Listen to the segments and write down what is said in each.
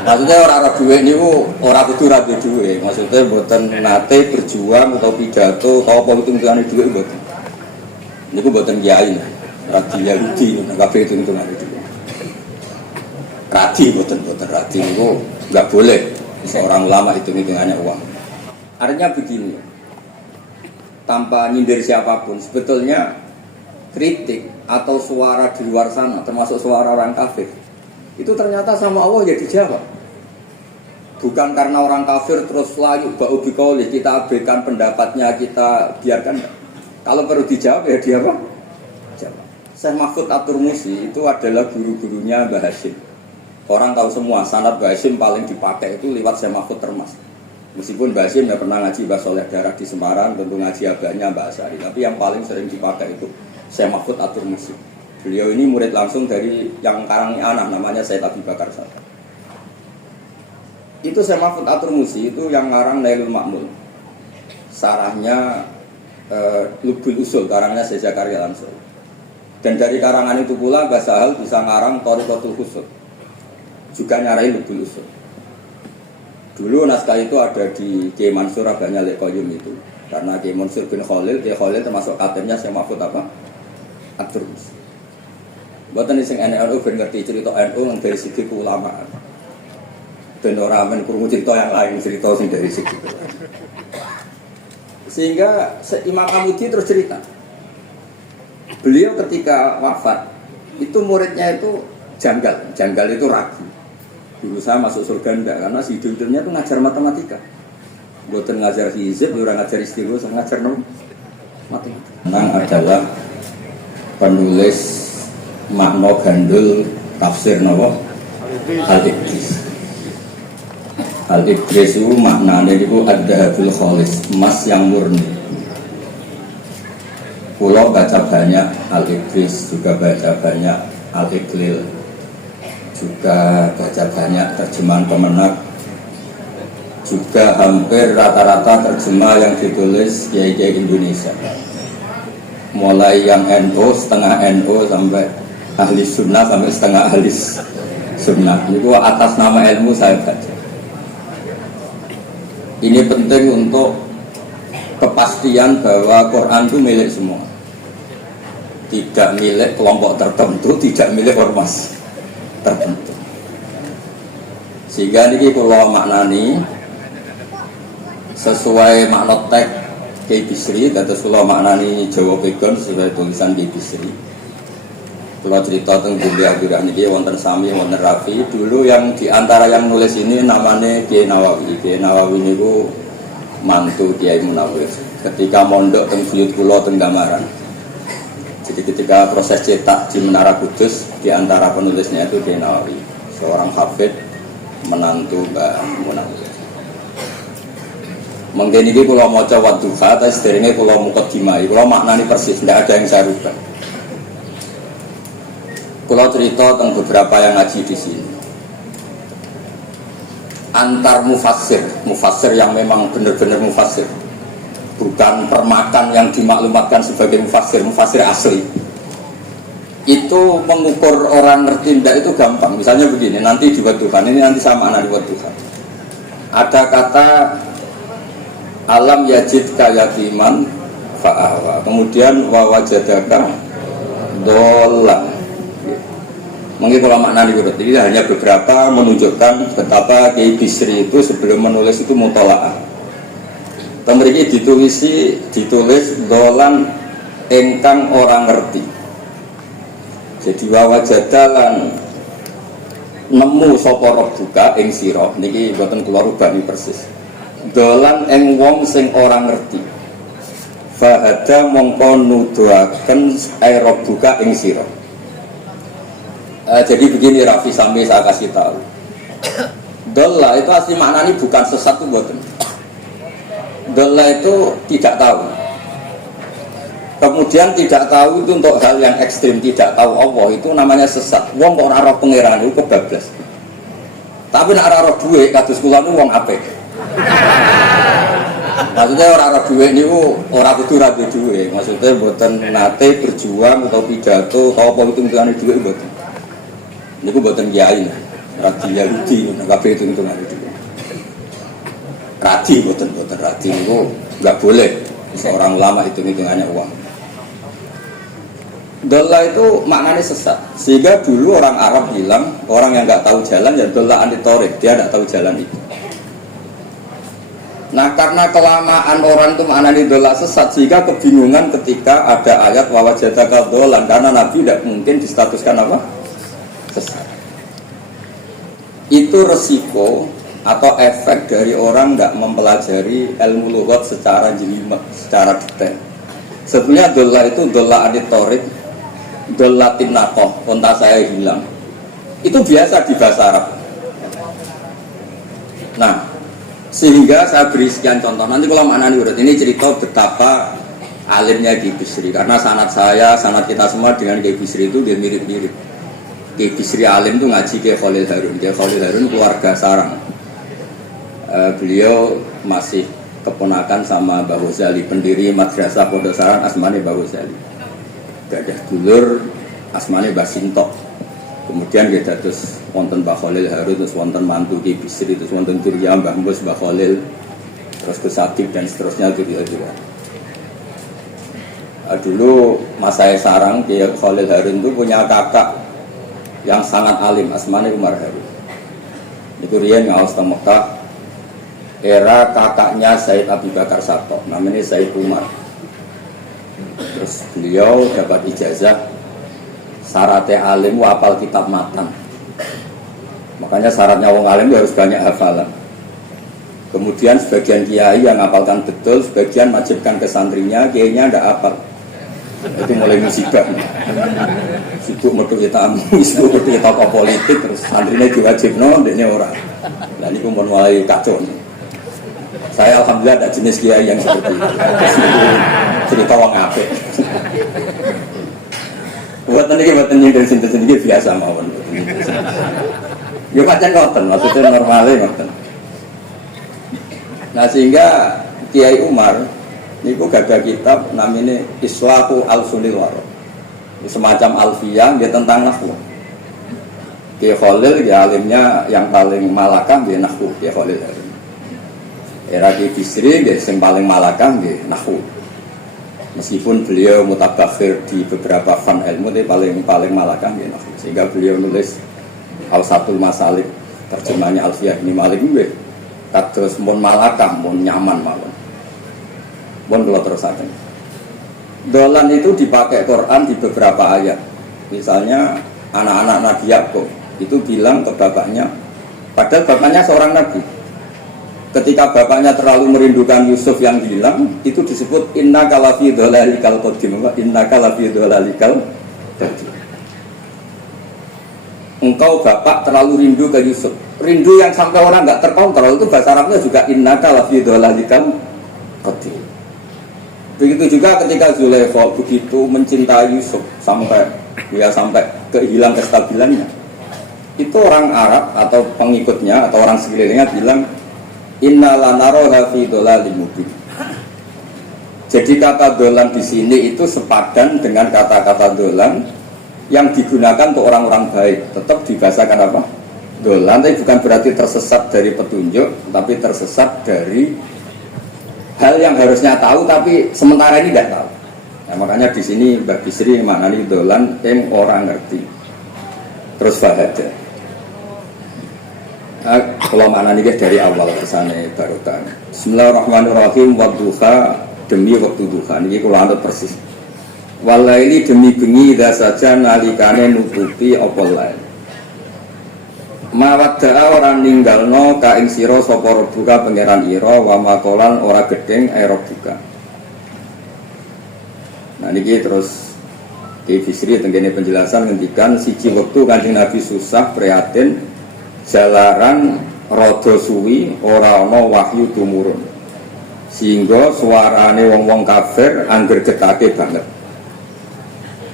Maksudnya orang duit niku ora kudu ra duwe. Maksudnya mboten nate berjuang atau pidato atau apa hitung-hitungane duit mboten. Niku mboten kiai. Radi Yahudi nang kabeh hitung-hitungane duit. Radi mboten radi niku enggak boleh seorang ulama hitung-hitungannya uang. Artinya begini. Tanpa nyindir siapapun, sebetulnya kritik atau suara di luar sana termasuk suara orang kafir itu ternyata sama Allah ya dijawab. Bukan karena orang kafir terus layu ba'u biqauli kita abaikan pendapatnya, kita biarkan. Kalau perlu dijawab ya dia apa? Jawab. Syekh Mahfud At-Turmusi itu adalah guru-gurunya Mbah Hasyim. Orang tahu semua sanad Mbah Hasyim paling dipakai itu lewat Syekh Mahfud Termas. Meskipun Mbah Hasyim tidak pernah ngaji Mbah Soleh Darah di Semarang, tentu ngaji abahnya Mbah Asy'ari, tapi yang paling sering dipakai itu Syekh Mahfud At-Turmusi. Beliau ini murid langsung dari yang karangnya anak namanya Said Abi Bakar Sadar. Itu Syekh Mahfud At-Turmusi itu yang ngarang Nailul Ma'mul. Sarahnya Lubul Usul, karangnya Syekh Zakaria Al-Ansari. Dan dari karangan itu pula Mbah Sahal bisa ngarang Thariqatul Khusus. Juga nyarai Lubul Usul. Dulu naskah itu ada di Kiai Mansur Abahnya Lekoyum itu. Karena Kiai Mansur bin Khalil, Kiai Khalil termasuk katanya Syekh Mahfud apa? At-Turmusi. Buatan sing NU ben ngerti cerita NU dari segi keulamaan. Ben ora men krungu cerita yang lain, cerita sing dari segi. Sehingga Imam Amudi terus cerita. Beliau ketika wafat itu muridnya itu janggal itu ragu. Dulu saya masuk surga enggak karena si hidupnya itu ngajar matematika. Buatan ngajar hizib, orang ngajar istighfar, ngajar matematika. Nang adalah penulis makna gandul tafsir nawa Al-Ibris. Al-Ibris itu maknanya itu ad-dhahabul khalis, emas yang murni. Pulau baca banyak Al-Ibris, juga baca banyak Al-Iqlil, juga baca banyak terjemahan Kemenak, juga hampir rata-rata terjemah yang ditulis kiai-kiai Indonesia. Mulai yang NU, setengah NU sampai ahli sunnah sampai setengah ahli sunnah. Itu atas nama ilmu saya baca. Ini penting untuk kepastian bahwa Quran itu milik semua. Tidak milik kelompok tertentu, tidak milik ormas tertentu. Sehingga ini kalau maknani sesuai makna teks Kiai Bisri, kata kalau maknani Jawa Pegon sesuai tulisan Kiai Bisri. Kalau cerita tentang Bulia ini wonten Sami, wonten Rafi. Dulu yang diantara yang nulis ini namanya Kiai Nawawi. Kiai Nawawi ini mantu Kiai Munawir. Ketika mondok teng Buyut Kulo teng Gamaran. Jadi ketika proses cetak di Menara Kudus, diantara penulisnya itu Kiai Nawawi, seorang hafid menantu Mbah Munawir. Mungkin ini kalau mau coba duha, tapi sederhana kalau mukot dimai, kalau maknanya persis, tidak ada yang saya rubah. Kalau cerita tentang beberapa yang ngaji di sini, antar mufassir yang memang benar-benar mufassir, bukan permakan yang dimaklumatkan sebagai mufassir asli. Itu mengukur orang ngerti tidak itu gampang. Misalnya begini, nanti dibuat Tuhan, ini nanti sama anak dibuat Tuhan. Ada kata alam yajid kayatiman fa'awa, kemudian wawajadaka dolan. Mungkin kalau makna diurut ini hanya beberapa menunjukkan betapa Kiai Bisri itu sebelum menulis itu mutola'ah. Memiliki ditulis dolan engkang orang ngerti. Jadi wawajadalan nemu sapa buka ing sira niki boten kula rubani persis. Dolan ing wong sing orang ngerti. Fahada mongko nuduhaken buka ing sira. Jadi begini Rafi sampai saya kasih tahu. Dolla itu asli maknanya bukan sesat itu buatan. Dolla itu tidak tahu. Kemudian tidak tahu itu untuk hal yang ekstrim, tidak tahu Allah itu namanya sesat. Wong kok ora roh pangeran itu kebablas. Tapi nek ora roh duwe kados kula niku wong apik. Maksudnya ora roh duwe niku ora kudu ra duwe. Maksudnya mboten nate berjuang atau pidato atau apa hitung-hitungane duwe mboten. Niku mboten kiai. Radi Yahudi kabeh hitung-hitungan itu. Radi boten radi itu enggak boleh seorang ulama hitung-hitungannya uang. Dolla itu maknanya sesat. Sehingga dulu orang Arab bilang orang yang enggak tahu jalan ya dolla anitorik, dia enggak tahu jalan itu. Nah karena kelamaan orang itu maknanya dolla sesat sehingga kebingungan ketika ada ayat wawajadaka dolan karena Nabi tidak mungkin distatuskan apa? Sesat. Itu resiko atau efek dari orang tidak mempelajari ilmu lughat secara jelimet, secara detail. Sebetulnya dolla itu dolla anitorik, dolla tinnakoh, onta saya hilang. Itu biasa di bahasa Arab. Nah, sehingga saya beri sekian contoh. Nanti kalau maknanya urut ini cerita betapa alimnya Kiai Bisri. Karena sanad saya, sanad kita semua dengan Kiai Bisri itu dia mirip-mirip. Kiai Bisri alim itu ngaji Kiai Khalil Harun. Kiai Khalil Harun keluarga sarang. Beliau masih keponakan sama Mbah Ghazali, pendiri Madrasah Pondok Saran asmane Mbah Ghazali. Gadah dulur asmane Mbah Sintok. Kemudian kita terus wonten Mbah Khalil Harun, terus wonten mantu Kiai Bisri, terus wonten Turya Mbah Mus, Mbah Khalil, terus ke Sabik dan seterusnya Turya juga. Dulu Mas saya sarang Kiai Khalil Harun itu punya kakak yang sangat alim, asmane Umar Harun. Itu riyen ngaos teng Mekah. Era kakaknya Said Abi Bakar Sato, namanya Said Umar. Terus beliau dapat ijazah syaratnya alim hafal kitab matan. Makanya syaratnya wong alim harus banyak hafalan. Kemudian sebagian kiai yang hafalkan betul, sebagian wajibkan ke santrinya, kiainya tidak hafal. Itu mulai musibah. Sibuk metu tamu, sibuk metu tokoh politik, terus santrinya diwajibno, ini orang. Dan itu mulai kacau. Saya alhamdulillah ada jenis kiai yang seperti itu. Cerita wong apik. Buat ini dari sini biasa mawon. Ya pancen ngoten, maksudnya normalnya ngoten. Nah sehingga Kiai Umar niku gagal kitab namanya Islahu Al-Sulil Waro. Semacam alfiyah dia tentang nahwu. Kiai Khalil ya alimnya yang paling malakah dia nahwu, Kiai Khalil. Era Kiai Bisri yang paling malakah dia nahwu. Meskipun beliau mutabakhir di beberapa fan ilmu, tapi paling malakah dia nahwu. Sehingga beliau nulis Awsatul Masalik, terjemahnya Alfiyah ini Malik gue. Kados mun malakah, mun nyaman mawon. Mun kula terusaken. Dolan itu dipakai Quran di beberapa ayat. Misalnya anak-anak Nabi Yakub itu bilang ke bapaknya, padahal bapaknya seorang nabi. Ketika bapaknya terlalu merindukan Yusuf yang hilang, itu disebut innaka lafi dhalalikal qadim. Innaka lafi dhalalikal qadim. Engkau bapak terlalu rindu ke Yusuf. Rindu yang sampai orang enggak terkontrol itu bahasa Arabnya juga innaka lafi dhalalikal qadim. Begitu juga ketika Zulaikha begitu mencintai Yusuf sampai kehilang kestabilannya. Itu orang Arab atau pengikutnya atau orang sekelilingnya bilang inna lanaroha fi dolalim mubin. Jadi kata dolan di sini itu sepadan dengan kata-kata dolan yang digunakan untuk orang-orang baik. Tetap dibahasakan apa? Dolan, tapi bukan berarti tersesat dari petunjuk, tapi tersesat dari hal yang harusnya tahu, tapi sementara ini tidak tahu. Nah, makanya di sini Mbak Bisri maknani dolan yang orang ngerti. Terus fahadah. Kalau mana nih dari awal kesana barokah. Bismillahirrahmanirrahim. Wadduha demi waktu duha. Ini kalau anda persis. Walaili demi bengi dah saja nalikane nutupi opol lain. Mawadda'a orang ninggalno ka ing sira sapa buka pangeran ira wa makolan ora gedeng aero buka. Nah niki terus Kiai Bisri tenggene penjelasan ngendikan siji wektu Kanjeng Nabi susah prihatin jalaran rada suwi ora ana wahyu tumurun sehingga suarane wong-wong kafir angger getake banget.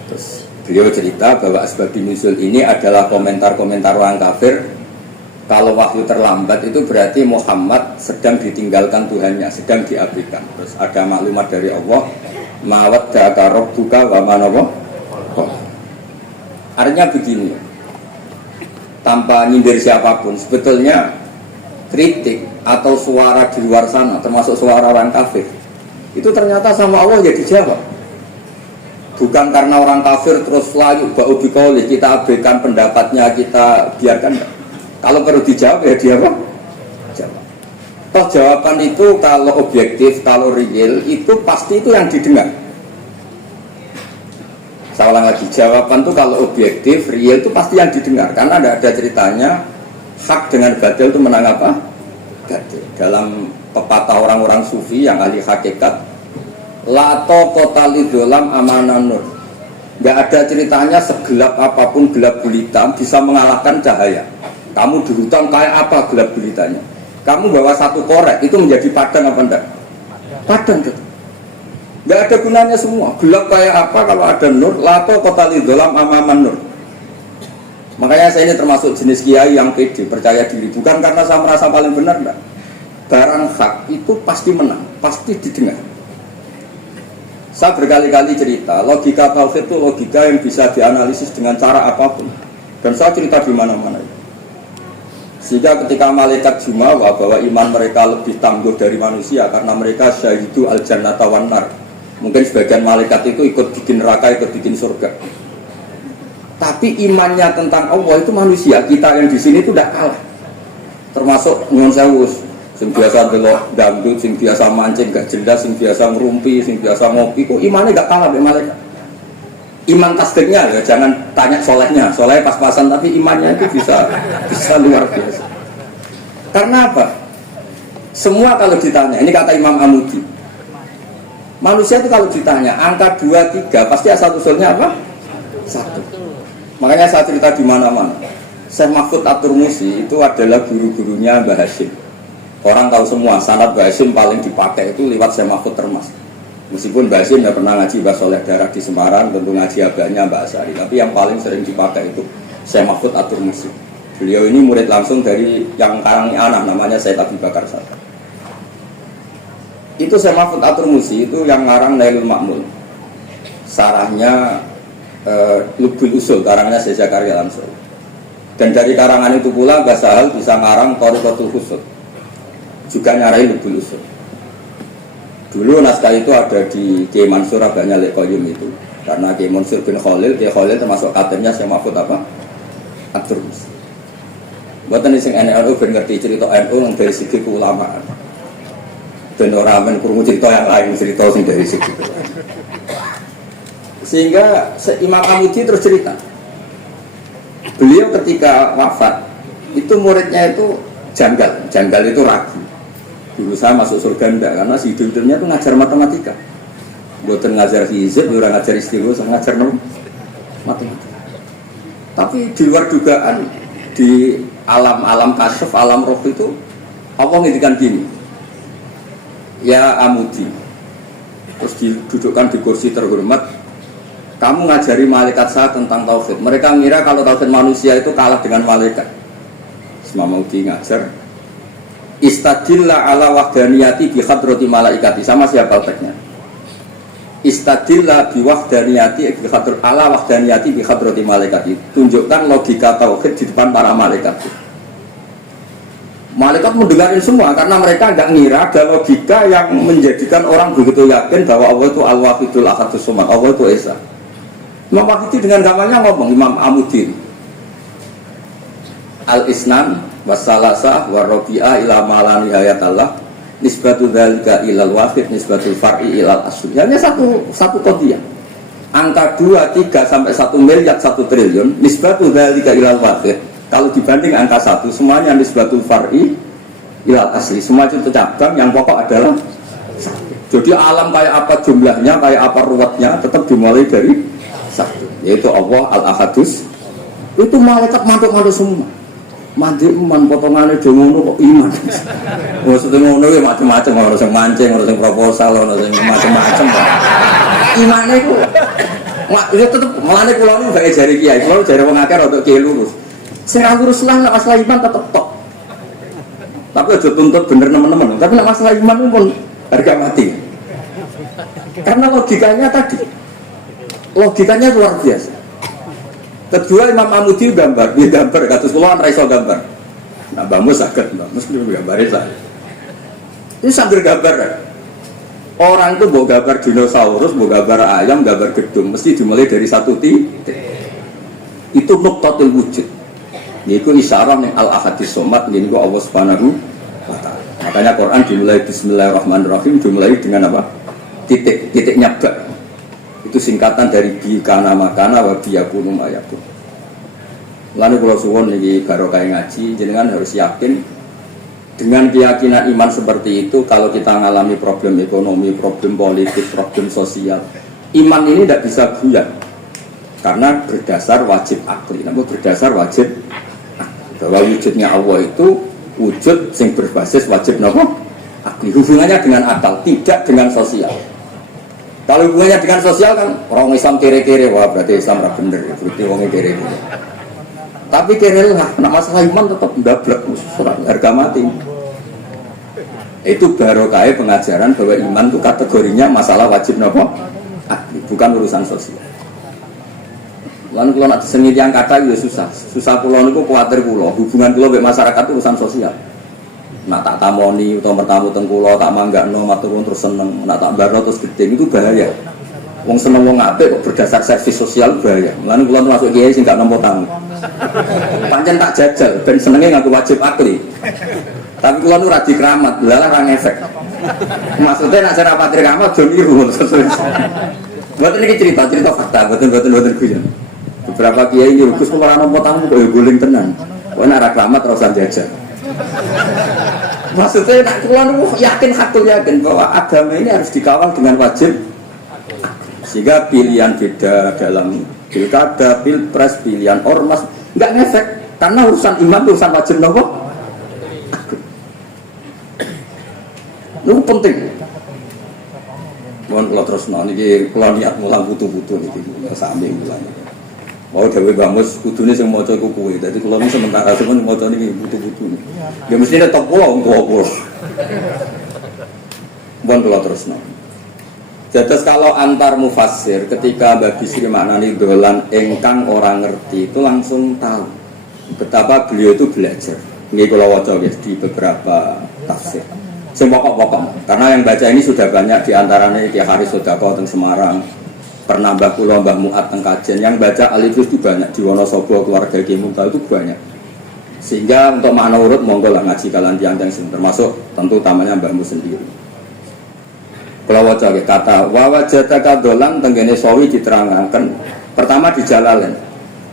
Terus beliau cerita bahwa asbab nuzul ini adalah komentar-komentar orang kafir kalau wahyu terlambat itu berarti Muhammad sedang ditinggalkan Tuhannya, sedang diabaikan. Terus ada maklumat dari Allah mawaddaka rabbuka wa ma nawa. Artinya begini, tanpa nyindir siapapun, sebetulnya kritik atau suara di luar sana, termasuk suara orang kafir, itu ternyata sama Allah ya dijawab. Bukan karena orang kafir terus layu ba'u biqauli, kita abaikan pendapatnya, kita biarkan. Kalau perlu dijawab ya dia apa? Jawab. Toh jawaban itu kalau objektif, kalau real, itu pasti itu yang didengar. Saya ulang lagi, jawaban itu kalau objektif, real itu pasti yang didengar. Karena ada ceritanya hak dengan batil itu menang apa? Batil. Dalam pepatah orang-orang sufi yang ahli hakikat, lato kota lidolam amanan nur. Nggak ada ceritanya segelap apapun gelap gulita bisa mengalahkan cahaya. Kamu di hutan kayak apa gelap gulitanya? Kamu bawa satu korek itu menjadi padang apa enggak? Padang tuh. Nggak ada gunanya semua. Gelap kayak apa kalau ada nur? Lato kota lidolam amanan nur. Makanya saya ini termasuk jenis kiai yang pede, percaya diri. Bukan karena saya merasa paling benar, enggak. Barang hak itu pasti menang, pasti didengar. Saya berkali-kali cerita, logika tauhid itu logika yang bisa dianalisis dengan cara apapun. Dan saya cerita di mana-mana. Sehingga ketika malaikat jumawa bahwa iman mereka lebih tangguh dari manusia karena mereka syahidu al-jannata wan nar. Mungkin sebagian malaikat itu ikut bikin neraka, ikut bikin surga. Tapi imannya tentang Allah itu manusia, kita yang di sini itu tidak kalah. Termasuk nyuwun sewu, sing biasa delok dangdut, sing biasa mancing gak jelas, sing biasa ngerumpi, sing biasa ngopi, kok imannya gak kalah dengan malaikat. Iman tasdiknya ya, jangan tanya solehnya, soleh pas-pasan, tapi imannya itu bisa luar biasa. Karena apa? Semua kalau ditanya, ini kata Imam Amudi, manusia itu kalau ditanya angka 2, 3 pasti asal usulnya apa? 1. Makanya saya cerita di mana-mana. Syekh Mahfud At-Turmusi itu adalah guru-gurunya Mbah Hashim. Orang tahu semua sanad Mbah Hashim paling dipakai itu lewat Syekh Mahfud Termas. Meskipun Mbah Hashim tidak pernah ngaji Mbah Soleh Darah di Semarang, tentu ngaji abahnya Mbah Asyari. Tapi yang paling sering dipakai itu Syekh Mahfud At-Turmusi. Beliau ini murid langsung dari yang karangnya anak, namanya Said Abi Bakar Sadar. Itu Syekh Mahfud At-Turmusi itu yang ngarang Nailul Ma'mul. Sarahnya Lubul Usul, karangnya Syekh Zakaria Al-Ansari. Dan dari karangan itu pula Mbah Sahal bisa ngarang Thariqatul Husul, juga nyarai Lubul Usul. Dulu naskah itu ada di Kiai Mansur Abahnya Lekoyum itu, karena Kiai Mansur bin Khalil termasuk katanya Syekh Mahfud apa? At-Turmusi. Buatan ini sing NU ben ngerti cerita NU dari segi keulamaan. Dan orang men krungu cerita yang lain, cerita sing dari segi. Sehingga Imam Amudi terus cerita, beliau ketika wafat itu muridnya itu janggal itu ragu. Dulu saya masuk surga enggak, karena si hidupnya itu ngajar matematika, bukan ngajar hizib, bukan ngajar istilah, ngajar matematika. Tapi di luar dugaan, di alam kasyaf, alam roh itu Allah ngintikan gini, ya Amudi, terus didudukkan di kursi terhormat, kamu ngajari malaikat saya tentang tauhid. Mereka mengira kalau tauhid manusia itu kalah dengan malaikat. Imam Amudi ngajar, istadillah ala wahdaniyati bi hadrati malaikati. Sama siapa teksnya? Istadillah bi wahdaniyati bi hadrati ala wahdaniyati bi hadrati malaikati. Tunjukkan logika tauhid di depan para malaikat. Malaikat mendengarin semua karena mereka enggak ngira ada logika yang menjadikan orang begitu yakin bahwa Allah itu Al-Wahidul Ahadus Samad, Allah itu Esa. Imam Wahidi dengan gamanya ngomong, Imam Amudi, Al-Isnan wassalasah warrobi'ah ila malani hayatallah nisbatu dzalika ilal wahid nisbatul far'i ilal asli. Hanya satu qadhiyah. Angka 2, 3 sampai 1 miliar 1 triliun nisbatu dzalika ilal wahid. Kalau dibanding angka 1 semuanya nisbatul far'i ilal asli. Semua itu cabang, yang pokok adalah satu. Jadi alam kayak apa jumlahnya, kayak apa ruwetnya tetap dimulai dari satu, yaitu Allah Al-Ahadus. Itu malaikat mantuk-mantuk semua. Mandi iman potongannya dia ngono kok iman. Maksudnya ngono ya macam-macam, orang yang mancing, orang yang proposal, orang yang macam-macam. Imannya itu, itu tetap melane pulau ini bagai jari kiai, pulau jari pengakar untuk kiai lurus. Serang lurus lah, masalah iman tetap tok. Tapi aja tuntut bener teman-teman. Tapi masalah iman pun harga mati. Karena logikanya tadi, logikanya luar biasa. Kedua Imam Amudi gambar, dia gambar kados kula ora iso gambar. Nah, Mbah Mus saged, Mbah Mus gambare saya. Ini sambil gambar. Orang itu mau gambar dinosaurus, mau gambar ayam, gambar gedung, mesti dimulai dari satu titik. Itu nuqtatul wujud. Yaitu isyarah yang al-ahadis somat, yaitu Allah subhanahu wa ta'ala. Makanya Quran dimulai bismillahirrahmanirrahim, dimulai dengan apa? Titik, titiknya bak. Itu singkatan dari bikana makana wa biyakunu mayakun. Lalu kalau suwon ini barokah ngaji, jenengan harus yakin dengan keyakinan iman seperti itu. Kalau kita mengalami problem ekonomi, problem politik, problem sosial, iman ini tidak bisa buyar karena berdasar wajib akli. Namun berdasar wajib bahwa wujudnya Allah itu wujud yang berbasis wajib akli. Hubungannya dengan akal, tidak dengan sosial. Kalau hubungannya dengan sosial kan orang Islam kere-kere, wah berarti Islam tidak benar, berarti orangnya kere-kere. Tapi kere lah, nak masalah iman tetap ndablek, harga mati. Itu barokah pengajaran bahwa iman itu kategorinya masalah wajib bukan urusan sosial. Lalu kalau nak disengit yang kata ya susah pulau itu khawatir pulau. Hubungan pulau dengan masyarakat itu urusan sosial. Nak tak tamoni atau bertamu tengkulo tak mangga no maturun terus seneng, nak tak barno terus gede itu bahaya. Wong seneng wong apik kok berdasar servis sosial bahaya. Lalu pulau masuk kiai sih nggak nomor tamu. Pancen tak jajal, ben senengnya ngaku wajib akli. Tapi kalau nu radi keramat, lalang orang efek. Maksudnya nak saya rapat keramat, jom iru. Buat ini cerita fakta, buatan guyon. Beberapa kiai ini rugus pengelolaan nomor tamu, kok guling tenan. Kau nak keramat terusan jajal. Maksudnya nak kalau nu yakin bahwa agama ini harus dikawal dengan wajib. Sehingga pilihan beda dalam pilkada, pilpres, pilihan ormas nggak ngefek karena urusan iman urusan wajib itu penting. Mohon kalau terus ini kalau niat mulang butuh-butuh ini sambil mulang. Mau dewe bamus kudune sing maca iku kuwi. Dadi kula nu sementara semen maca niki butuh-butuh. Ya mestine top pulau. Mohon kalau terus Jadi kalau antar mufassir ketika Mbah Bisri maknani dolan engkang orang ngerti itu langsung tahu betapa beliau itu belajar. Ini kalau waca di beberapa tafsir. Semua pokok-pokok. Karena yang baca ini sudah banyak diantaranya Kiai Haris Sodako teng Semarang, pernah Mbah Kula Mbah Muat teng Kajen. Yang baca Alifus itu banyak di Wonosobo keluarga Kiai Muta itu banyak. Sehingga untuk makna urut monggo lah ngaji kalian tiang-tiang termasuk tentu utamanya Mbahmu sendiri. Kalau wajah kata wawajataka dolan tenggene sawi diterangkan pertama di Jalalain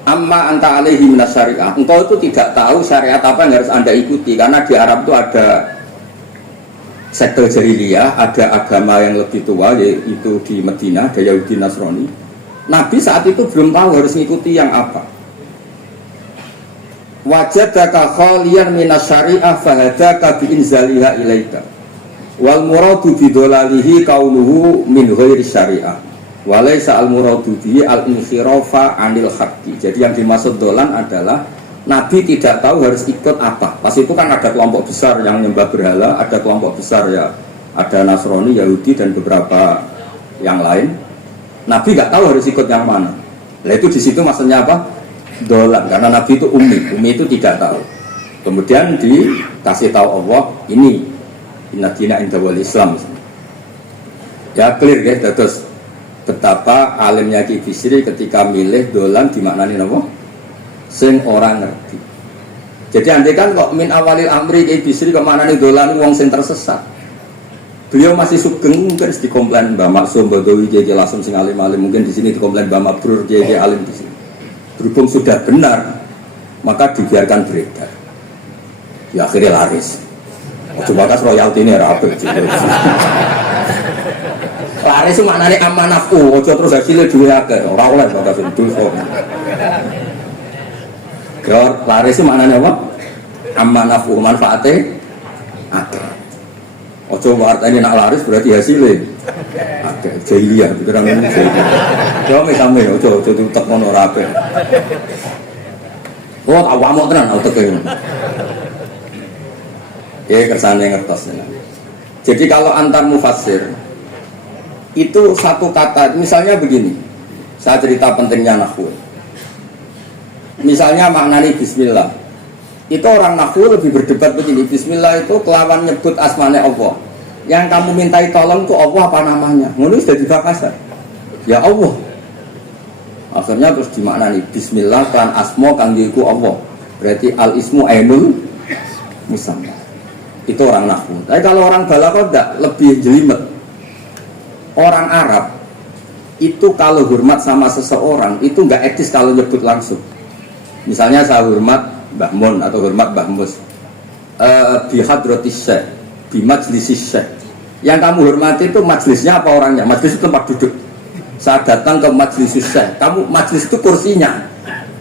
amma anta alaihi minas syariah, engkau itu tidak tahu syariat apa yang harus anda ikuti karena di Arab itu ada sekte jahiliyah, ada agama yang lebih tua yaitu di Madinah ada Yahudi Nasrani. Nabi saat itu belum tahu harus mengikuti yang apa. Wajadaka khaliyan minas syariah fahadaka biinzaliha ilaika wal muradu bidolalihi kauluhu min ghairi syariah walaysa al muradu bihi al inkhirafa anil haqqi. Jadi yang dimaksud dolan adalah Nabi tidak tahu harus ikut apa. Pas itu kan ada kelompok besar yang menyembah berhala, ada kelompok besar ya, ada Nasrani, Yahudi dan beberapa yang lain. Nabi nggak tahu harus ikut yang mana. Nah itu di situ maksudnya apa? Dolan, karena Nabi itu ummi itu tidak tahu. Kemudian dikasih tahu Allah ini inna dina inda wal Islam. Ya clear ya, terus betapa alimnya Ki Bisri ketika milih dolan dimaknani apa? Sing orang ngerti. Jadi andai kan kok min awalil amri Ki Bisri kok maknani dolan wong sing tersesat. Beliau masih sugeng mungkin dikomplain Mbak Maksum Badawi Kiai Lasem sing alim-alim, mungkin di sini dikomplain Mbak Mabrur Kiai alim di sini. Berhubung sudah benar, maka dibiarkan beredar. Ya akhirnya laris. Coba kas royalti ini rapi. Laris itu maknanya amanahku. Ojo terus hasilnya juga agak. Orang oleh bakas itu. Laris itu maknanya apa? Amanahku manfaatnya agak. Ojo artinya nak laris berarti hasilnya agak. Jahiliyah. Pikiran ini jahiliyah. Coba misalnya ojo tutup mono rapi. Oh awamok tenan auto ini. Ya kersane ngertos. Jadi kalau antar mufassir itu satu kata, misalnya begini, saya cerita pentingnya nahwu. Misalnya maknani bismillah. Itu orang nahwu lebih berdebat begini, bismillah itu kelawan nyebut asmane Allah. Yang kamu mintai tolong itu Allah apa namanya? Ngono sudah dibakasan. Ya Allah. Akhirnya terus dimaknani bismillah kan asma kang iku Allah. Berarti al ismu ainul musamma. Itu orang nahwu. Tapi kalau orang balaghah enggak, lebih jelimet. Orang Arab itu kalau hormat sama seseorang itu enggak etis kalau nyebut langsung. Misalnya saya hormat Mbah Mun atau hormat Mbah Mus. Bi hadratis syekh, bi majlisis syekh. Yang kamu hormati itu majlisnya apa orangnya? Majlis itu tempat duduk. Saya datang ke majlisis syekh. Kamu majlis itu kursinya.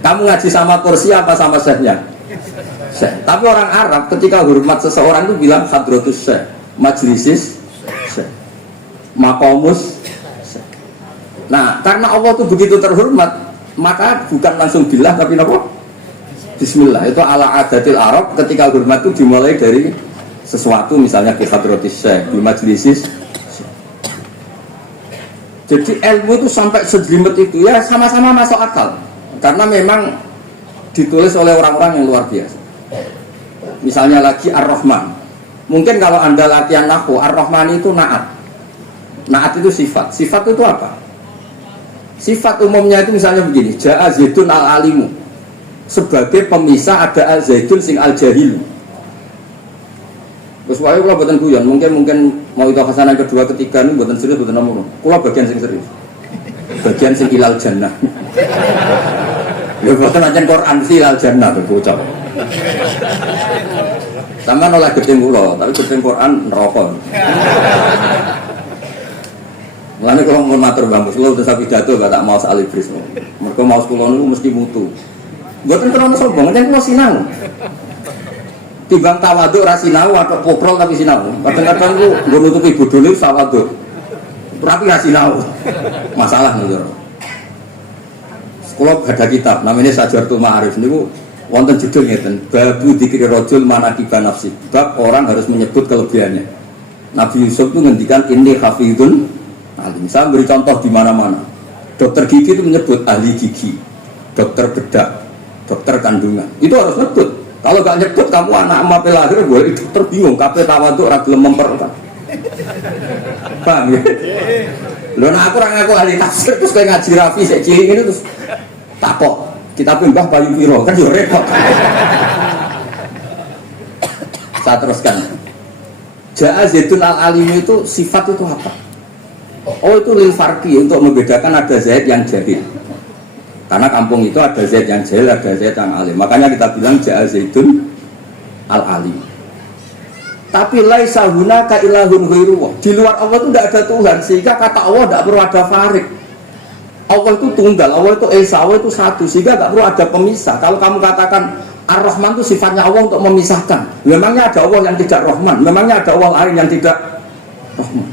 Kamu ngaji sama kursi apa sama syekhnya? Syekh. Tapi orang Arab ketika hormat seseorang itu bilang hadratus syekh, majlisis syekh, maqamus syekh. Nah, karena Allah itu begitu terhormat, maka bukan langsung billah tapi apa? Bismillah. Itu ala adatil Arab, ketika hormat itu dimulai dari sesuatu, misalnya bi hadratis syekh, bi majlisis syekh. Jadi ilmu itu sampai sejelimet itu ya sama-sama masuk akal. Karena memang ditulis oleh orang-orang yang luar biasa. Misalnya lagi Ar-Rahman. Mungkin kalau Anda latihan nahwu, Ar-Rahman itu na'at. Na'at itu sifat. Sifat itu apa? Sifat umumnya itu misalnya begini, Ja'a Zaidun al-alimu. Sebagai pemisah ada al-Zaidun sing al-jahilu. Terus wae kula boten guyon, mungkin mau itu hasanah kedua ketiga ini boten serius boten nomor. Kula bagian sing serius. Bagian sing ilal jannah. Ya boten ancen Quran sih ilal jannah bocah. Sama nolak gedeng kula, tapi gedeng Quran neraka. Mulane kula mun matur Mbah Mus, kula terus pidato gak tak maos alibris. Mergo maos kula niku mesti mutu. Mboten krono sombong, yen kula sinau. Timbang tawaduk ra sinau atau poprol tapi sinau. Kadang-kadang ku nggo nutupi bodhone tawaduk. Tapi ra sinau. Masalah niku. Kula ada kitab namanya Sajartul Ma'arif niku wonten judul ngeten, babu dzikri rajul manaqiban nafsi. Bab orang harus menyebut kelebihannya. Nabi Yusuf itu ngendikan ini hafidun alim. Saya beri contoh di mana-mana. Dokter gigi itu menyebut ahli gigi, dokter bedah, dokter kandungan. Itu harus nyebut. Kalau gak nyebut kamu anak emak lahir boleh dokter bingung, kabeh tawaduk ora gelem memperkan. Paham ya? Lho nek aku ora ngaku ahli tafsir terus kowe ngaji rafi sik cilik ini terus takok. Kita Mbah Bayu Piro kan yo repot. Saya teruskan. Ja'a Zaidun al-alim itu sifat itu apa? Oh itu lil farqi, untuk membedakan ada Zaid yang jahil. Karena kampung itu ada Zaid yang jahil, ada Zaid yang alim. Makanya kita bilang Ja'a Zaidun al-alim. Tapi laisa hunaka ilahun ghairuhu. Di luar Allah itu tidak ada Tuhan, sehingga kata Allah tidak perlu ada farik. Allah itu tunggal, Allah itu esa, Allah itu satu, sehingga tidak perlu ada pemisah. Kalau kamu katakan Ar-Rahman itu sifatnya Allah untuk memisahkan, memangnya ada Allah yang tidak Rahman, memangnya ada Allah lain yang tidak Rahman.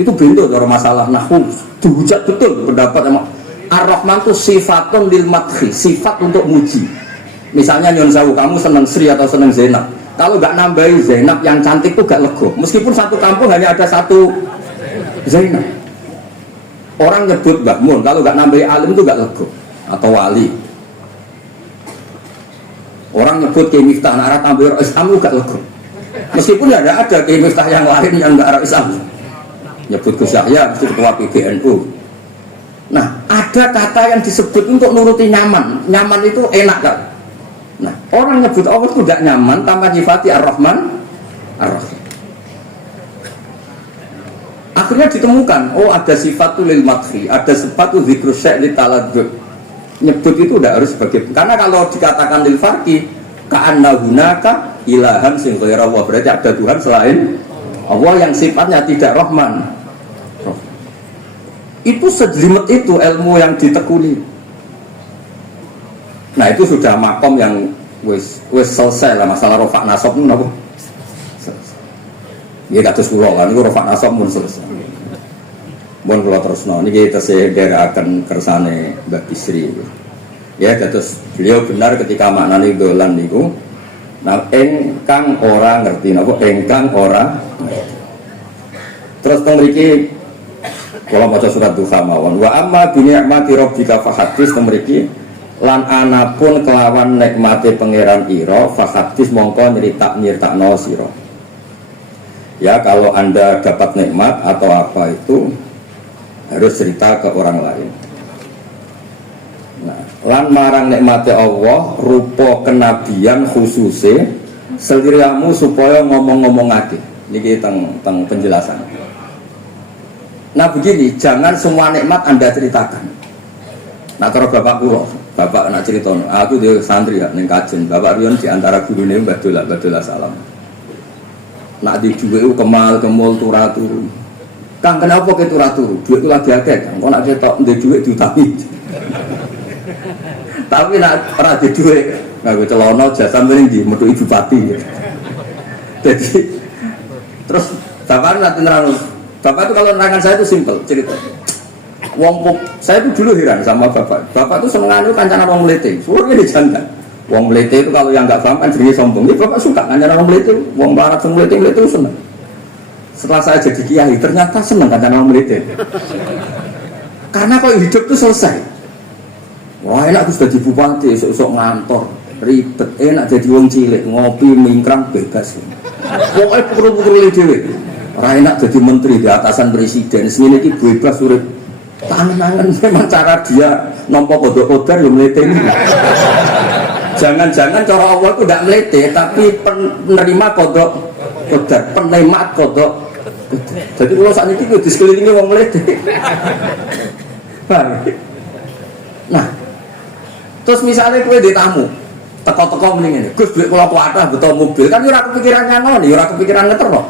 Itu bentuk dari masalah nahwu, dihujat betul pendapat emang Ar-Rahman itu sifatun lil madhi, sifat untuk muji. Misalnya nyon sewu, kamu senang Sri atau senang Zainab, kalau nggak nambahi Zainab yang cantik itu gak lego, meskipun satu kampung hanya ada satu Zainab. Orang nyebut Mbah Mun, kalau nggak nambahi alim itu nggak lego atau wali. Orang nyebut Kiai Miftah, nara tambah Islam itu nggak lego. Meskipun ya ada Kiai Miftah yang lain yang nggak Islam. Nyebut Gus Yahya, mesti ketua PBNU. Nah, ada kata yang disebut untuk nuruti nyaman. Nyaman itu enak kan? Nah, orang nyebut Allah itu tidak nyaman tanpa nyifati Ar-Rahman, Ar-Rahim. Akhirnya ditemukan, oh ada sifat lil madhi, ada sifat dzikru syai' li taladzuq. Nyebut itu tidak harus sebagai, karena kalau dikatakan lil farqi ka'anna hunaka ilahan sing ghairu Allah, berarti ada Tuhan selain Allah yang sifatnya tidak Rahman. Itu sejelimet itu ilmu yang ditekuni. Nah itu sudah makom yang wis selesai lah masalah rofa nasab itu apa? Ya kados kula kan niku rofa nasab mun selesai. Mun kula terusno niki tesih nderekaken kersane Mbak Bisri. Ya kados beliau benar ketika maknane dolan niku. Nah engkang ora ngerti napa engkang ora. Terus teng mriki kula maca surat Duha mawon. Wa amma bi ni'mati rabbika fahadits teng mriki lan anapun kelawan nikmate pangeran ira fakadis mongko nyeritakno sira. Ya kalau Anda dapat nikmat atau apa itu harus cerita ke orang lain. Nah, lan marang nikmate Allah rupa kenabian khususe seliramu supaya ngomong-ngomongake. Niki teng penjelasan. Nah begini, jangan semua nikmat Anda ceritakan. Nah kalau bapak kula, bapak nak cerita, aku dia santri ya, neng kajen. Bapak Rion di antara guru ini Mbak Dola salam. Nak di duit itu kemal turu. Kang kenapa ke turu? Duit itu lagi akeh. Kang kok nak ketok di duit diutangi. Tapi nak ora di duit, nggo celana jasa mrene ndi metu ibu pati. Jadi terus bapak nanti nerang. Bapak itu kalau nerangan saya itu simpel cerita. Saya itu dulu heran sama bapak. Bapak itu senengan itu kancana wong mlete. Suruhnya dijantan. Wong mlete itu kalau yang enggak paham kan jadi sombong. Ya bapak suka kancana wong mlete. Wong barat wong mlete itu seneng. Setelah saya jadi kiai ternyata seneng kancana wong mlete. Karena kalau hidup itu selesai. Wah enak aku jadi bupati, esok ngantor, ribet. Enak jadi wong cilik, ngopi mingkrang bebas. Pokoknya pukul-pukul dhewe. Ora enak jadi menteri di atasan presiden. Sini iki bebas urip. Tangan-tangan memang cara dia nampak kodok-kodar yang melete ini. Jangan-jangan cara Allah itu tidak melete, tapi penerima kodok kodar, penikmat kodok. Jadi kalau saat ini di sekelilingi orang melete. Nah, terus misalnya kue di tamu, teko-teko mendingin, Gus duit kalau kuatah betul mobil, kan ora kepikiran nyangon, ora kepikiran ngeter loh.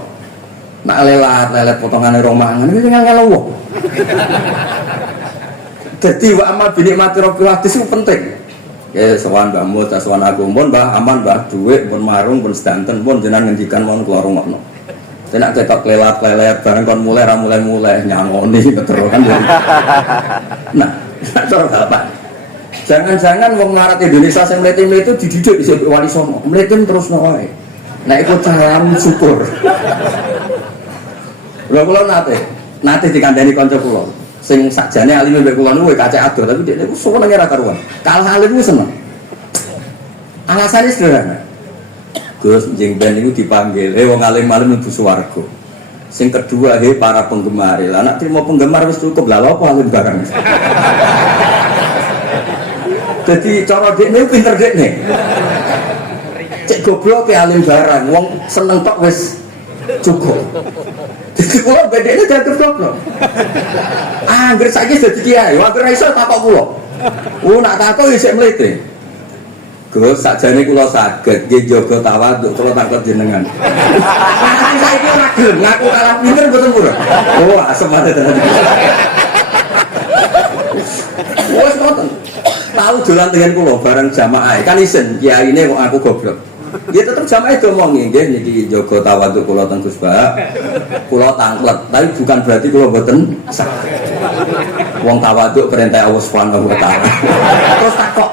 Nak lelat potongan romangan ini tinggal ngelowo. Jadi wa amal binikmati rabbil hadis itu penting. Ya sowan Mbah Mut, sowan aku pun Mbah aman Mbah duit pun marung pun sedanten pun jenengan ngendikan mon keluar rumahno. Tenak ketok lelat bareng kon mulai nyangoni terus kan. Nah, cara bapak. Jangan-jangan wong ngarat Indonesia sing mlete-mlete itu dididik di Wali Songo. Mlete terus wae. Nah iku cara syukur. Lha kula nate dikandani kanca kula. Sing sakjane alim mbek kula niku kacek ado tapi dhek niku seneng ora karuan. Kalah alim niku seneng. Alasane sederhana. Gus njing ben niku dipanggil, wong alim-alim mlebu swarga. Sing kedua para penggemar. Lah nek trimo penggemar wis cukup lah apa alim barang. Jadi cara dekne pinter dekne. Cek goblok ke alim barang, wong seneng tok wis cukup. Jadi kula bedene dianggap goblok. Angger saiki dadi kiai, angger ra iso takok kula. Nak takok isih mlete. Gus sakjane kula saged nggih jaga tawaduk kula takok jenengan. Saiki ora gelem ngaku kalah pinter mboten pura. Oh, asem ate tenan. Wes ngoten. Tahu dolan dengan kula bareng jamaah. Kan isen kiyaine kok aku goblok. Ya tetep jamaah domongi nggih niki jaga tawaduk kula teng Gus Ba. Kula tanglet, tapi bukan berarti kula mboten saged. Wong tawaduk perintah Allah Subhanahu wa taala. Terus takok.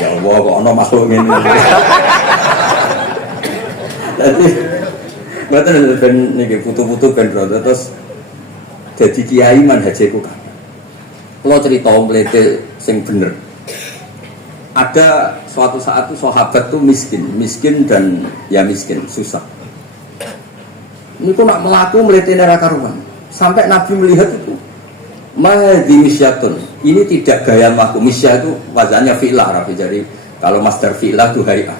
Ya Allah kok ana makhluk ngene. Dadi mboten ben niki putu-putu ben brother terus dadi kiai manhajeku kan. Kula cerita mlete sing bener. Ada suatu saat itu sahabat tuh miskin dan ya miskin, susah. Ini kok nak melaku melihat nera karuan. Sampai Nabi melihat itu, mahdi misyatun. Ini tidak gaya melaku. Misya itu wazannya fi'lah, Rafi. Jadi kalau masdar fi'lah itu hayah.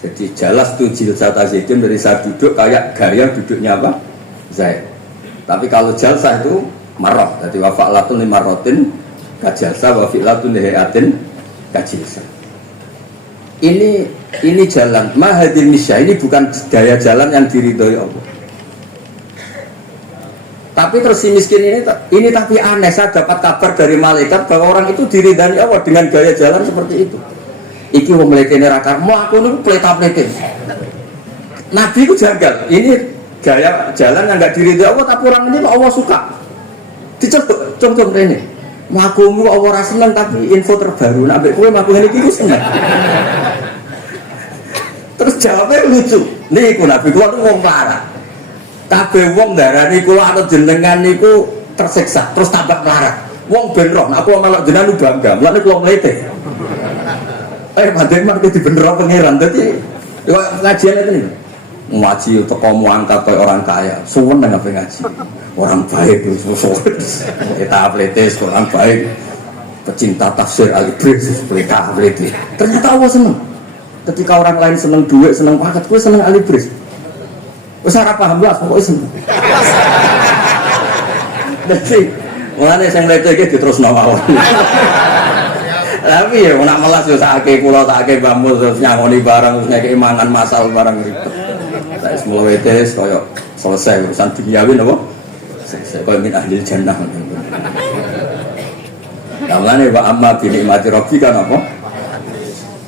Jadi jalas tuh jilsata zaidun dari saya duduk kayak gaya duduknya apa? Zaid. Tapi kalau jalsah itu marah. Jadi wafa'latun limarrotin kajalsah wafi'latun lihayatin kajilsa. Ini jalan mahadil misya, ini bukan gaya jalan yang diridhoi Allah. Tapi terus si miskin ini tapi aneh, saya dapat kabar dari malaikat bahwa orang itu diridhani Allah dengan gaya jalan seperti itu. Iki wong mlekene ra karmo aku niku pleta-plete. Nabi itu jagal. Ini gaya jalan yang enggak diridhoi Allah tapi orang ini Allah suka. Dicebuk cung-cung rene. Ngakumu Allah ora seneng tapi info terbaru nek kowe ngaku ngene iki seneng. Terus jawabnya lucu. Niku Nabi kula niku wong parah. Kabeh wong darani kula anut jenengan niku tersiksa terus tambah melarat. Wong ben roh, aku malah jenengan bangga. Mulane kula mlete. Padahal itu dibener pangeran. Dadi ngajian itu nih. Ngaji teko angkat kayak orang kaya. Suwen nang ngaji. Orang baik itu kita apletes orang baik. Pecinta tafsir Al-Ibris, mereka apletes. Ternyata Allah seneng. Ketika orang lain seneng duit, seneng pangkat, gue seneng Al-Ibris. Wes ora paham blas, pokoke seneng. Dadi mulane sing lete iki diterusno mawon. Tapi ya nak melas yo sakake kula sakake bambu terus nyangoni barang terus ngekeki mangan masal barang ribet. Saya semula wetes koyo selesai urusan duniawi napa? Selesai koyo min ahli jannah. Namanya Pak Amma bin Nikmati Rabbi kan apa?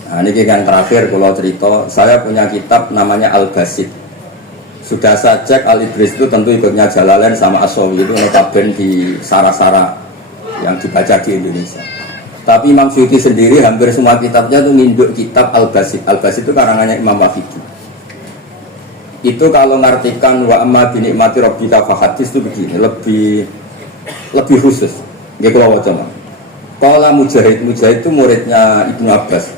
Nah ini kan terakhir kalau cerita, saya punya kitab namanya Al-Basit. Sudah saya cek Al-Ibris itu tentu ikutnya Jalalain sama As-Sawi itu notabene di Sara-Sara yang dibaca di Indonesia. Tapi Imam Suyuti sendiri hampir semua kitabnya itu nginduk kitab Al-Basit. Al-Basit itu karangannya Imam Wahidi. Itu kalau ngartikan wa amma bi nikmati rabbika fahadits itu begini, lebih khusus. Nggih kula waca. Qala Mujahid itu muridnya Ibnu Abbas.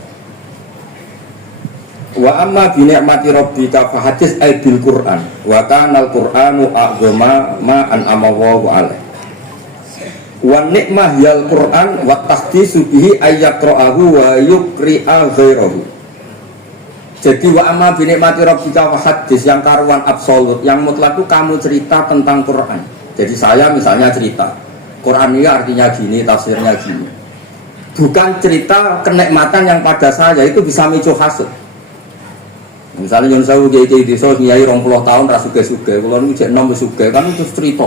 Wa amma bi nikmati rabbika fahadits ay bil Qur'an. Wa kana al-Qur'anu a'zama ma an'ama Allahu alaihi. Wa nikmah yal Qur'an wa tahdisu bihi ayyaqra'ahu wa yuqri'a ghairahu. Jadi wa amma bi nikmati rabbika wa hadis yang karuan absolut, yang mutlak itu kamu cerita tentang Quran. Jadi saya misalnya cerita Quran ini artinya gini, tafsirnya gini. Bukan cerita kenikmatan yang pada saya itu bisa micu hasud. Misalnya yang saya uji desa nyai 20 tahun ra sugih-sugih, kula niku jek enom wis sugih kan terus cerita.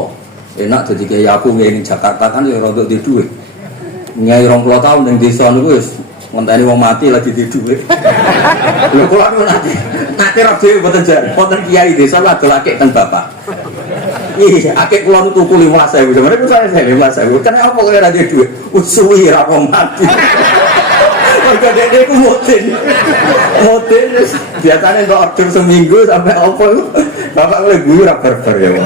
Enak jadi kayak aku ngene Jakarta kan ya rodok di duit. Nyai 20 tahun ning desa niku wis ngonteni wong mati lagi di duit. Lho kula niku nanti roh dhewe mboten jar, wonten kiai desa adol akeh ten bapak. Iya, akeh kula niku tuku 15.000. Sebenarnya saya 15.000. Kenapa kok ora di duit? Usuwi ra wong mati. Mergo dene ku mutin. Mutin biasane entuk order seminggu sampai opo. Bapak oleh guru ra barbar ya wong.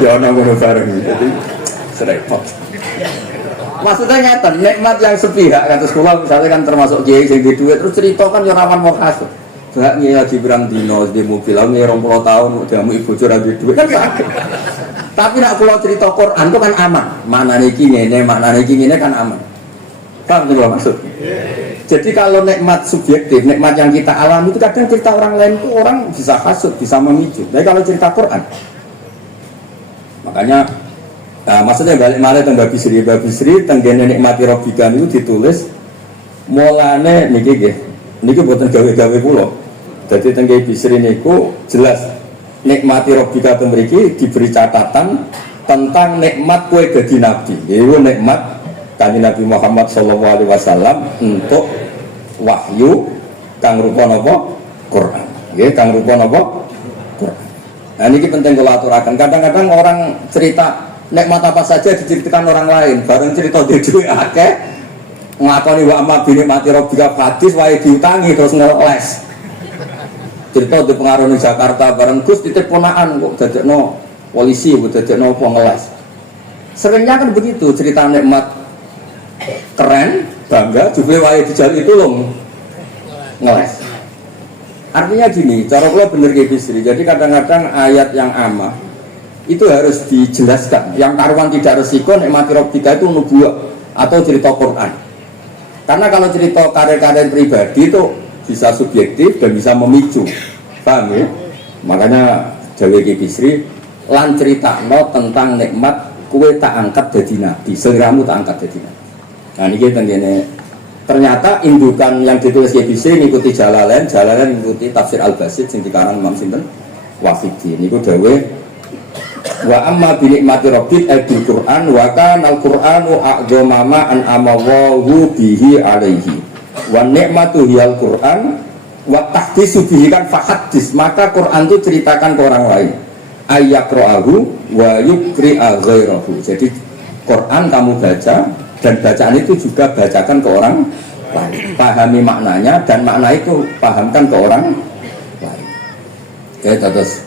Ya ana ngono bareng. Jadi serepot. Maksudnya nyata, nikmat yang sepihak kata sekolah misalnya kan termasuk kiai yang di duit terus cerita kan ya rawan mau kasut. Bahaknya lagi berang dino di mobil, aku 20 tahun udah mau ibu curah di duit kan sakit. Tapi nak pulau cerita Quran itu kan aman. Mana niki ini kan aman. Paham itu maksud? Jadi kalau nikmat subjektif, nikmat yang kita alami itu kadang cerita orang lain itu orang bisa kasut, bisa memicu. Tapi kalau cerita Quran, makanya maksudnya balik malah tentang Babi Sri tenggene nikmati Rabbika itu ditulis mulane niki buatan gawe-gawe pulau. Jadi tenggene Babi Sri niku jelas nikmati Rabbika temriki diberi catatan tentang nikmat kue dadi nabi. Itu nikmat kanjeng Nabi Muhammad SAW untuk wahyu kang rupa napa Quran. Nggih kang rupa napa Quran. Nah niki penting kula aturaken. Kadang-kadang orang cerita nikmat apa saja diceritakan orang lain, bareng cerita dhewe akeh ngakoni wa amma bi nikmati rabbika hadis wae diutangi terus ngeles. Cerita di pengaruh di Jakarta bareng Gus titip ponaan kok dadekno polisi kok dadekno apa ngeles. Seringnya kan begitu cerita nikmat keren, bangga, jubli wae dijali itu loh ngeles. Artinya gini, cara kula bener ke Bisri. Jadi kadang-kadang ayat yang amah itu harus dijelaskan. Yang karuan tidak resiko nikmati Rabbika itu nubuwah atau cerita Quran. Karena kalau cerita karya-karya pribadi itu bisa subjektif dan bisa memicu. Paham ya? Makanya Jawa Ki Bisri lan critakno tentang nikmat kue tak angkat jadi nabi, segeramu tak angkat jadi nabi. Nah ini tenggene ternyata indukan yang ditulis Ki Bisri ngikuti Jalalain ngikuti tafsir Al-Basit sing dikarang Imam Sinten Wafidi. Niku dawuh wa amma bi nikmati rabbik bil Qur'an wa kana al-Qur'anu a'zama ma an amawahu bihi alaihi wa nikmatu hiyal Qur'an wa tahdisu bihi kan fahadis, maka Quran itu ceritakan ke orang lain ayyaqra'ahu wa yuqri'a ghairahu. Jadi Quran kamu baca dan bacaan itu juga bacakan ke orang lain, pahami maknanya dan makna itu pahamkan ke orang lain. Oke, terus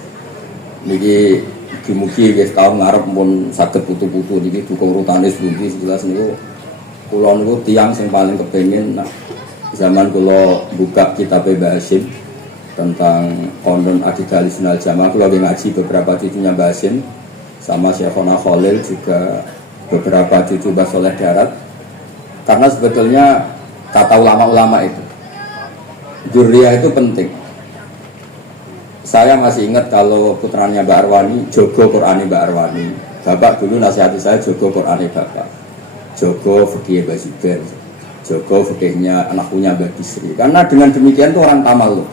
ini Mugi-mugi wis tahun ngarep pun saged putu-putu niki duka urutane sepundi jelas niku kula niku tiyang sing paling kepengin zaman kula buka kitab Mbah Hasyim tentang Qonun Aqidah Ahlussunnah Wal Jamaah, kula ngaji beberapa cucunya Mbah Hasyim sama Syekhona Khalil, juga beberapa cucu Mbah Soleh Darat. Karena sebetulnya kata ulama-ulama itu dzurriyah itu penting. Saya masih ingat kalau putranya Mbak Arwani jogo Qur'ane Mbak Arwani. Bapak dulu nasihati saya jogo Qur'ane Bapak, jogo fikih Mbah Zubair, jogo fikihnya anaknya Mbah Bisri. Karena dengan demikian itu orang tamaluk.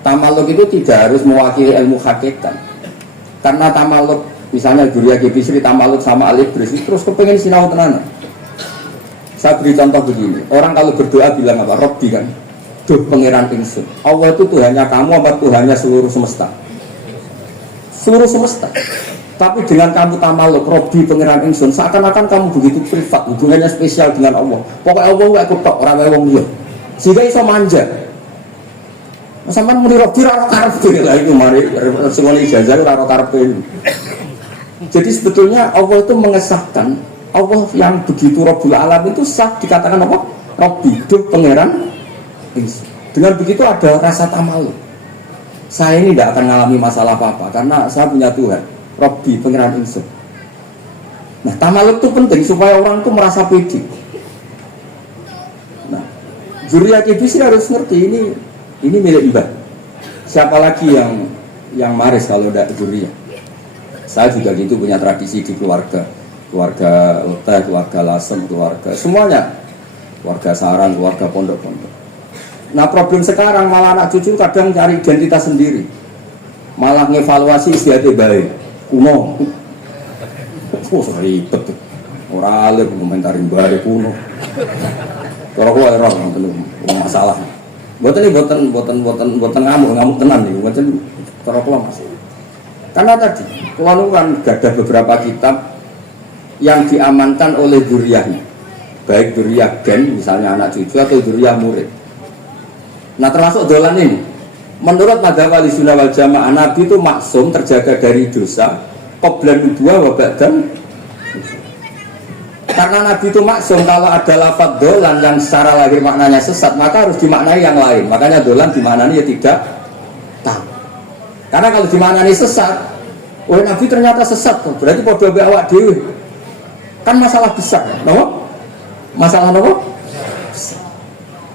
Tamaluk itu tidak harus mewakili ilmu hakikat. Karena tamaluk, misalnya Dzurriyah Ki Bisri tamaluk sama Alif Bris, terus kepengen sinau tenanan. Saya beri contoh begini, orang kalau berdoa bilang apa? Robbi kan, duh pangeran ingsun. Allah itu Tuhannya kamu apa Tuhannya seluruh semesta? Seluruh semesta. Tapi dengan kamu tamaluk, Robbi pangeran ingsun, seakan-akan kamu begitu privat, hubungannya spesial dengan Allah. Pokoknya Allah aku tok, orang wong liya. Sehingga iso manja. Sampeyan muni Robbi ora karep lah itu mari semuanya ijazah ora karep. Jadi sebetulnya Allah itu mengesahkan Allah yang begitu Rabbul Alam itu sah dikatakan apa? Robbi, duh pangeran. Dengan begitu ada rasa tamaluk. Saya ini tidak akan mengalami masalah apa-apa karena saya punya Tuhan, Robbi, pangeran ingsun. Nah, tamaluk itu penting supaya orang itu merasa pede. Nah, Dzurriyah Ki Bisri harus ngerti ini milik Mbah. Siapa lagi yang maris kalau tidak Dzurriyah? Saya juga gitu punya tradisi di keluarga Leteh, keluarga Lasem, keluarga semuanya, keluarga Sarang, keluarga pondok-pondok. Nah, problem sekarang malah anak cucu kadang cari identitas sendiri, malah ngevaluasi istiadat baik kuno. Ribet orang alim komentarin baik kuno. Kalau gua orang masalah. Buatan ngamuk tenan nih, buatan kalau gua masih. Karena tadi, kalau kan ada beberapa kitab yang diamankan oleh dzurriyahnya, baik dzurriyah gen misalnya anak cucu atau dzurriyah murid. Nah, termasuk dolan ini menurut madzhab Ahlussunnah Wal Jamaah, Nabi itu maksum terjaga dari dosa qabla nubuwah wa ba'da. Karena Nabi itu maksum, kalau ada lafadz dolan yang secara lahir maknanya sesat, maka harus dimaknai yang lain. Makanya dolan dimaknai ya tidak tahu. Karena kalau dimaknai sesat, oleh Nabi ternyata sesat, berarti podo be awak dhewe. Kan masalah besar, no? Masalah no?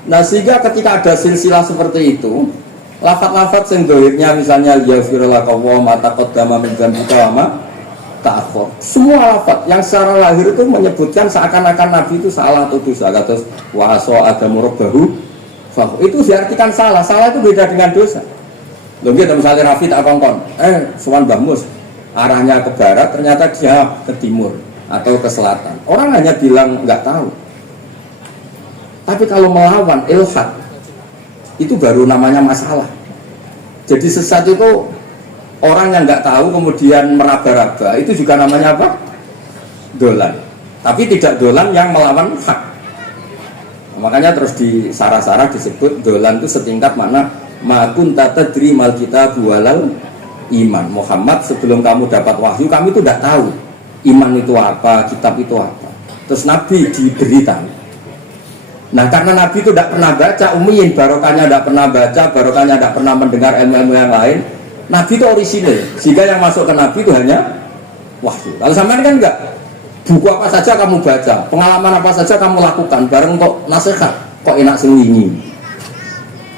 Nah, sehingga ketika ada silsilah seperti itu, lafaz-lafaz yang dohirnya misalnya yaghfirullah wa ma taqaddama min dzambika wa ma ta'akhkhar. Semua lafaz yang secara lahir itu menyebutkan seakan-akan Nabi itu salah atau dosa. Kata wa asa adamu rabbahu, itu diartikan salah. Salah itu beda dengan dosa. Lho nggih misalnya Rafi tak kongkon, sowan Mbah Mus arahnya ke barat, ternyata dia ke timur atau ke selatan. Orang hanya bilang nggak tahu. Tapi kalau melawan ilhad, itu baru namanya masalah. Jadi sesat itu orang yang nggak tahu kemudian meraba-raba, itu juga namanya apa? Dolan. Tapi tidak dolan yang melawan hak. Makanya terus di sarah-sarah disebut dolan itu setingkat mana makun tata mal kita bualal iman. Muhammad, sebelum kamu dapat wahyu, kamu itu tidak tahu iman itu apa, kitab itu apa. Terus Nabi diberitahu. Nah, karena Nabi itu tidak pernah baca, ummiyin, barokahnya tidak pernah baca, barokahnya tidak pernah mendengar ilmu-ilmu yang lain. Nabi itu orisinil, sehingga yang masuk ke Nabi itu hanya wahyu. Kalau sampean kan enggak, buku apa saja kamu baca, pengalaman apa saja kamu lakukan, bareng untuk nasihat, kok enak sembunyi.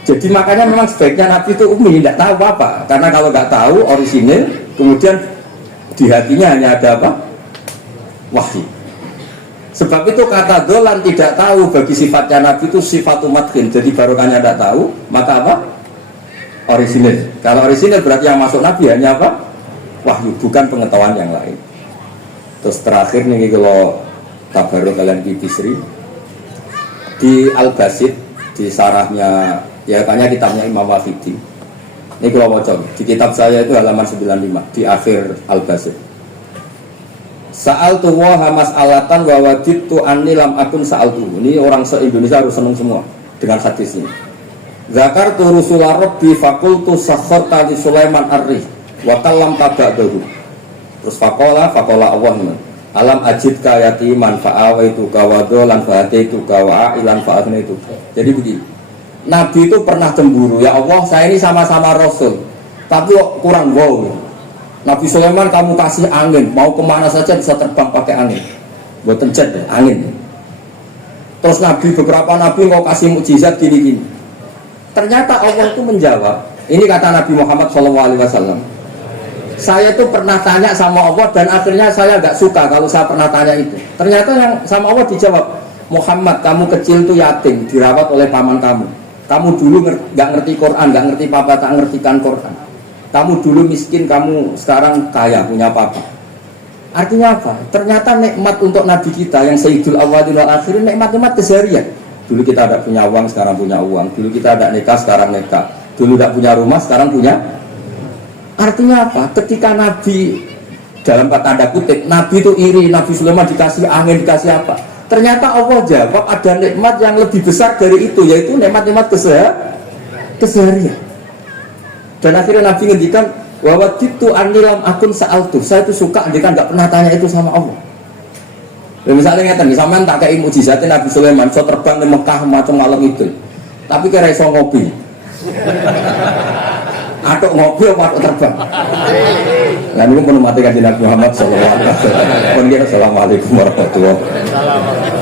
Jadi makanya memang sebaiknya Nabi itu ummi, tidak tahu apa, karena kalau nggak tahu orisinil, kemudian di hatinya hanya ada apa? Wahyu. Sebab itu kata dolan tidak tahu bagi sifatnya Nabi itu sifat umatkin. Jadi barokahnya tidak tahu, maka apa? Orisinil. Kalau orisinil berarti yang masuk Nabi hanya apa? Wahyu, bukan pengetahuan yang lain. Terus terakhir nih kalau tabaruk kalian Ki Bisri di Al-Basit, di sarahnya, ya tanya kitabnya Imam Wafidi. Ini kalau mau coba di kitab saya itu halaman 95 di akhir Al-Basit. Sa'al tuwa hamas alatan wa wajidtu anni lam akun sa'al tu. Ini orang se-Indonesia harus senang semua dengan hadis ini. Zakar tu rusulah rabbi fakultu sakhorta li Sulaiman ar-rih Wa kallam tabadahu. Terus fakola Allah. Alam ajid kayati manfa'a itu kawadolan fahate itu kawa ilan fa'atne itu. Jadi begini. Nabi itu pernah cemburu, ya Allah saya ini sama-sama Rasul, tapi kok kurang wow. Nabi Sulaiman kamu kasih angin, mau kemana saja bisa terbang pakai angin, buat jet angin. Terus Nabi beberapa Nabi mau kasih mukjizat gini-gini. Ternyata Allah itu menjawab. Ini kata Nabi Muhammad SAW. Saya tuh pernah tanya sama Allah dan akhirnya saya agak suka kalau saya pernah tanya itu. Ternyata yang sama Allah dijawab, Muhammad kamu kecil tuh yatim, dirawat oleh paman kamu. Kamu dulu nggak ngerti Quran, nggak ngerti papa, tak ngertikan Quran. Kamu dulu miskin, kamu sekarang kaya, punya papa. Artinya apa? Ternyata nikmat untuk Nabi kita yang Sayyidul Awwalin wal Akhirin, nikmat-nikmat keseharian. Dulu kita tidak punya uang, sekarang punya uang. Dulu kita tidak nikah, sekarang nikah. Dulu tidak punya rumah, sekarang punya. Artinya apa? Ketika Nabi, dalam tanda kutip, Nabi itu iri, Nabi Sulaiman dikasih angin, dikasih apa? Ternyata Allah jawab ada nikmat yang lebih besar dari itu, yaitu nikmat-nikmat keseharian. Dan akhirnya Nabi ngendikan, wawat itu anilam akun sa'altu. Saya itu suka andikan nggak pernah tanya itu sama Allah. Ya, misalnya ngeten, sampean tak kayak mukjizatnya Nabi Sulaiman, so terbang ke Mekah macam malam itu. Tapi kira iso ngopi. Atuk ngopi apa atuk terbang? Nah ini pun mati kanjeng Nabi Muhammad sallallahu alaihi wasallam. Assalamualaikum warahmatullahi wabarakatuh.